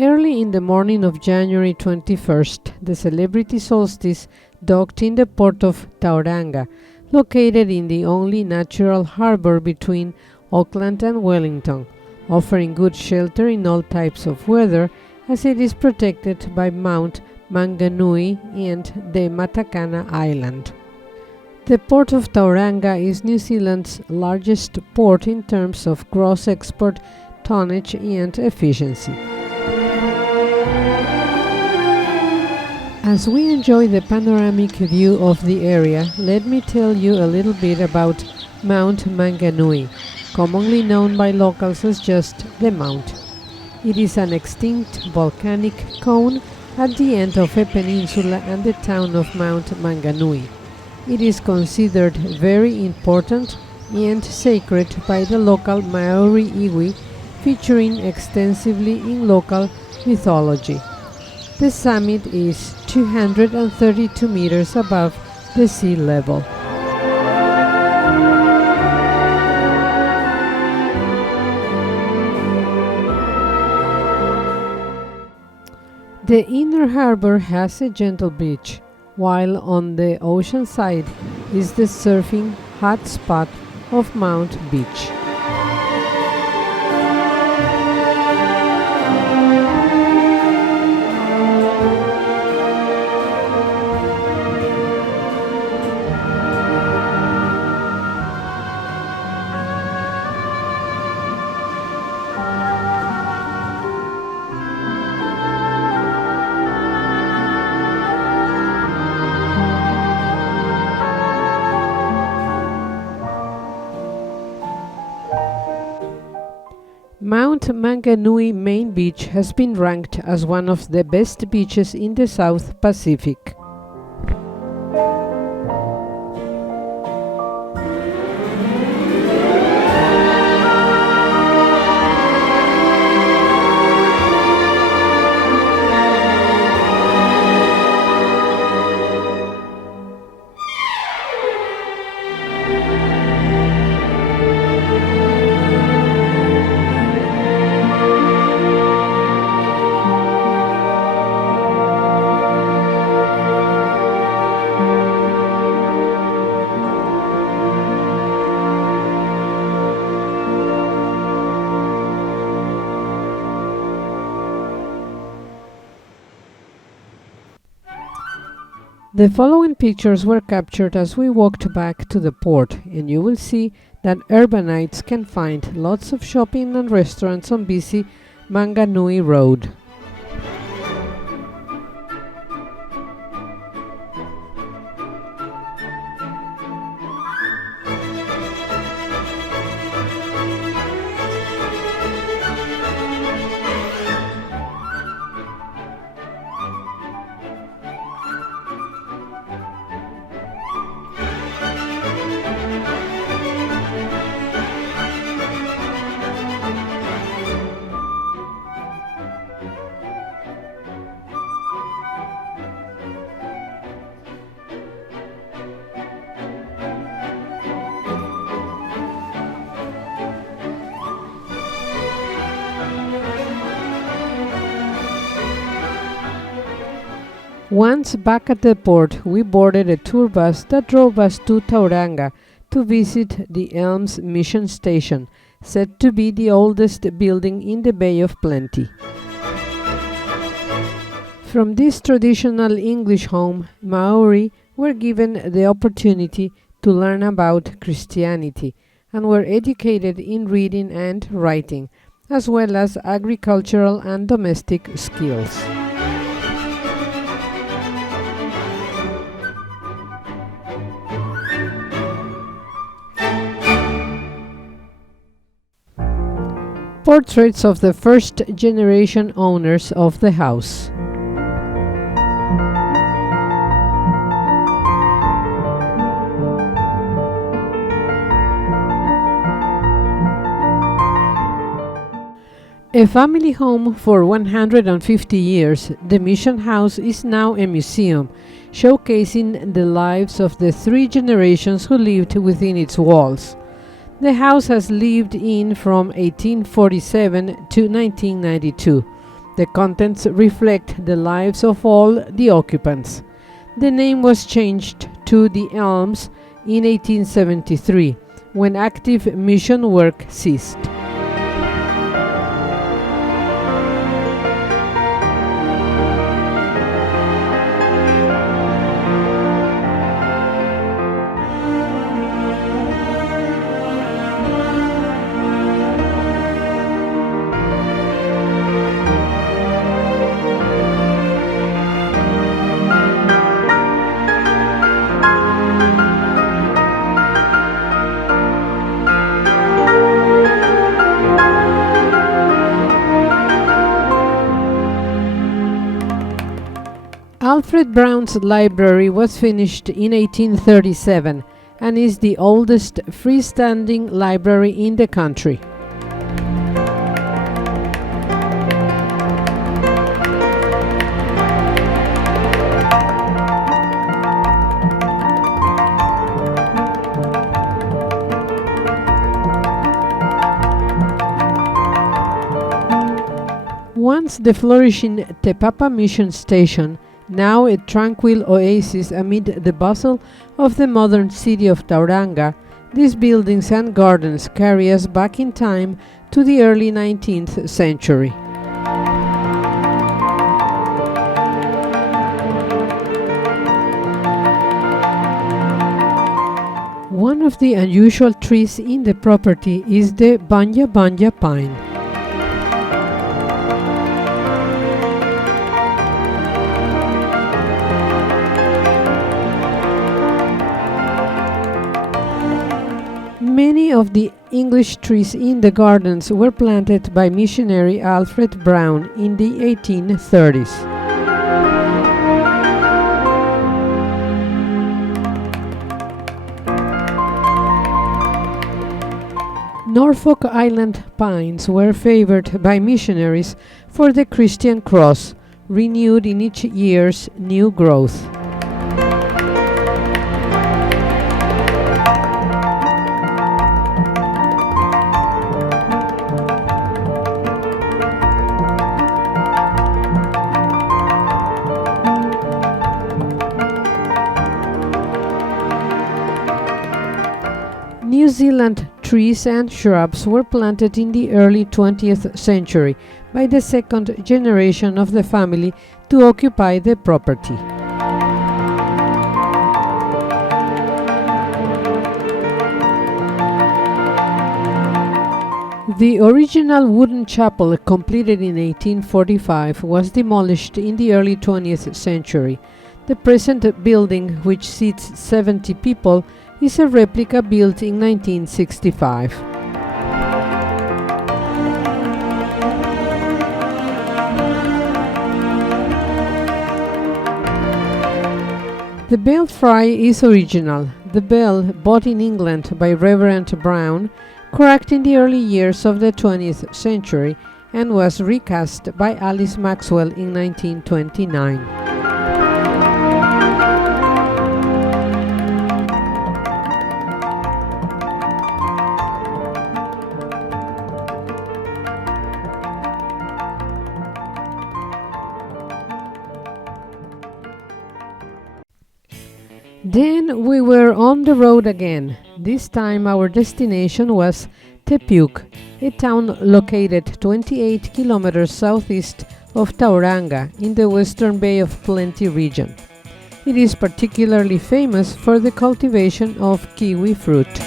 Early in the morning of January 21st, the celebrity solstice docked in the port of Tauranga, located in the only natural harbor between Auckland and Wellington, offering good shelter in all types of weather as it is protected by Mount Maunganui and the Matakana Island. The port of Tauranga is New Zealand's largest port in terms of gross export tonnage and efficiency. As we enjoy the panoramic view of the area, let me tell you a little bit about Mount Maunganui, commonly known by locals as just the Mount. It is an extinct volcanic cone at the end of a peninsula and the town of Mount Maunganui. It is considered very important and sacred by the local Maori iwi, featuring extensively in local mythology. The summit is 232 meters above the sea level. The inner harbor has a gentle beach, while on the ocean side is the surfing hotspot of Mount Beach. Mount Maunganui main beach has been ranked as one of the best beaches in the South Pacific. The following pictures were captured as we walked back to the port, and you will see that urbanites can find lots of shopping and restaurants on busy Maunganui Road. Once back at the port, we boarded a tour bus that drove us to Tauranga to visit the Elms mission station, said to be the oldest building in the Bay of Plenty. From this traditional English home, Maori were given the opportunity to learn about Christianity and were educated in reading and writing, as well as agricultural and domestic skills. Portraits of the first generation owners of the house. A family home for 150 years, the Mission House is now a museum, showcasing the lives of the three generations who lived within its walls. The house has lived in from 1847 to 1992. The contents reflect the lives of all the occupants. The name was changed to the Elms in 1873, when active mission work ceased. Alfred Brown's library was finished in 1837 and is the oldest freestanding library in the country. Once the flourishing Te Papa Mission Station, now a tranquil oasis amid the bustle of the modern city of Tauranga, these buildings and gardens carry us back in time to the early 19th century. One of the unusual trees in the property is the Banja Banja pine. Many of the English trees in the gardens were planted by missionary Alfred Brown in the 1830s. Norfolk Island pines were favored by missionaries for the Christian cross, renewed in each year's new growth. New Zealand trees and shrubs were planted in the early 20th century by the second generation of the family to occupy the property. The original wooden chapel, completed in 1845, was demolished in the early 20th century. The present building, which seats 70 people, is a replica built in 1965. The belfry is original. The bell, bought in England by Reverend Brown, cracked in the early years of the 20th century and was recast by Alice Maxwell in 1929. Then we were on the road again. This time our destination was Te Puke, a town located 28 kilometers southeast of Tauranga in the Western Bay of Plenty region. It is particularly famous for the cultivation of kiwi fruit.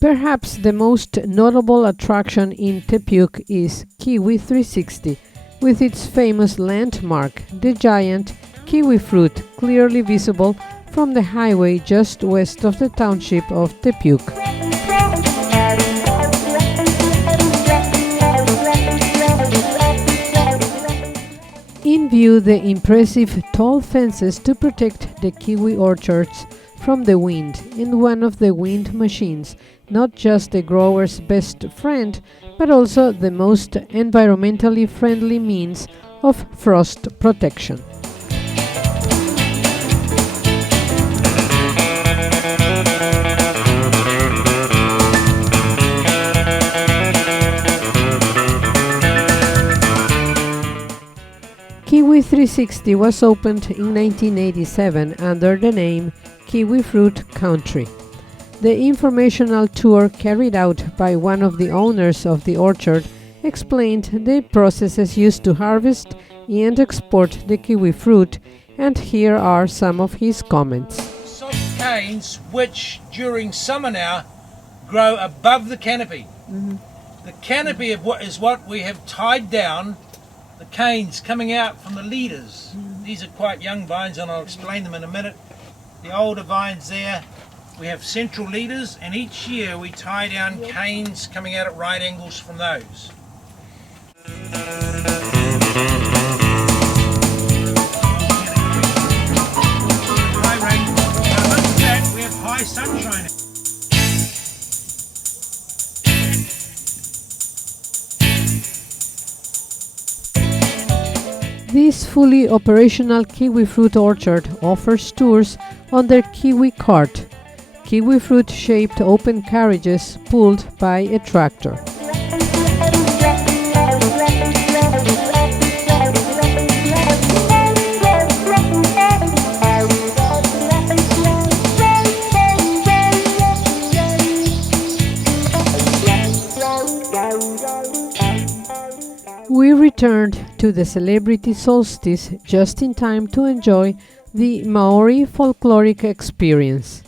Perhaps the most notable attraction in Te Puke is Kiwi 360, with its famous landmark, the giant kiwi fruit, clearly visible from the highway just west of the township of Te Puke. In view the impressive tall fences to protect the kiwi orchards from the wind and one of the wind machines, not just the grower's best friend, but also the most environmentally friendly means of frost protection. Kiwi 360 was opened in 1987 under the name Kiwi Fruit Country. The informational tour carried out by one of the owners of the orchard explained the processes used to harvest and export the kiwi fruit, and here are some of his comments. Soft canes which during summer now grow above the canopy. The canopy is what we have tied down, the canes coming out from the leaders. These are quite young vines and I'll explain them in a minute. The older vines there, we have central leaders, and each year we tie down canes coming out at right angles from those. High rain, above that we have high sunshine. This fully operational kiwi fruit orchard offers tours on their kiwi cart, kiwi fruit-shaped open carriages pulled by a tractor. We returned to the celebrity solstice just in time to enjoy the Maori folkloric experience.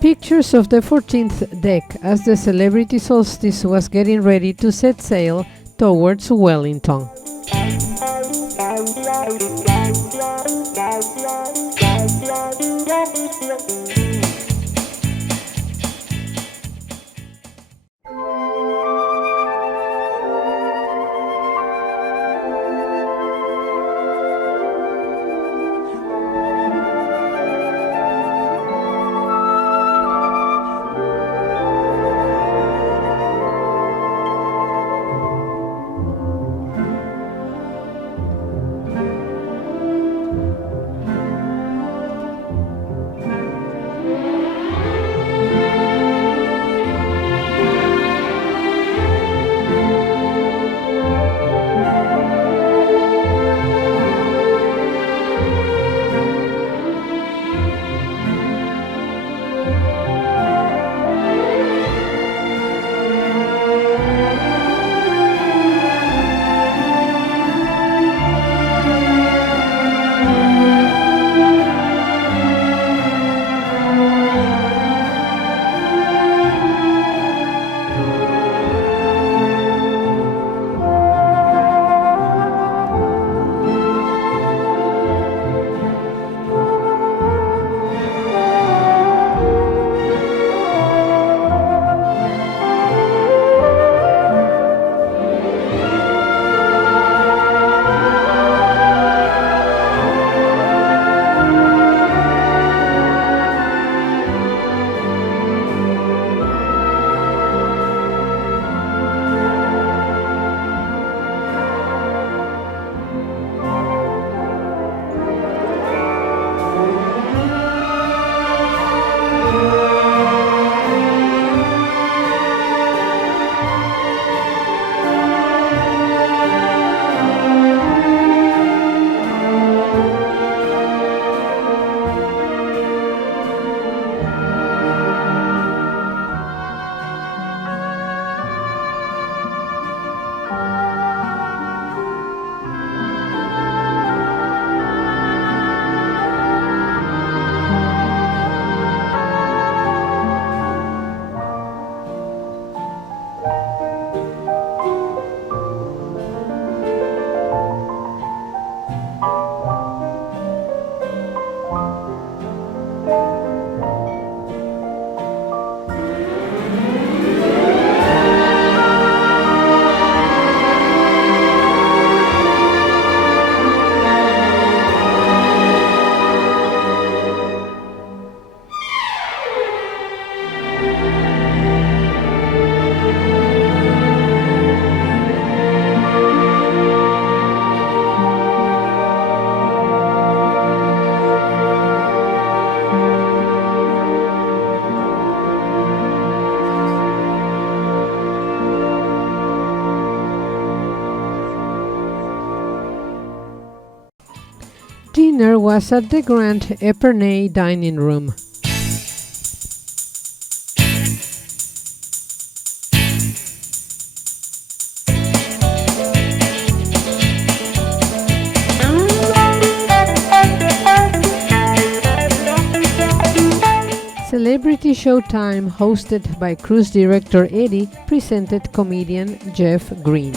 Pictures of the 14th deck as the celebrity solstice was getting ready to set sail towards Wellington. was at the Grand Epernay Dining Room. Celebrity Showtime, hosted by cruise director Eddie, presented comedian Jeff Green.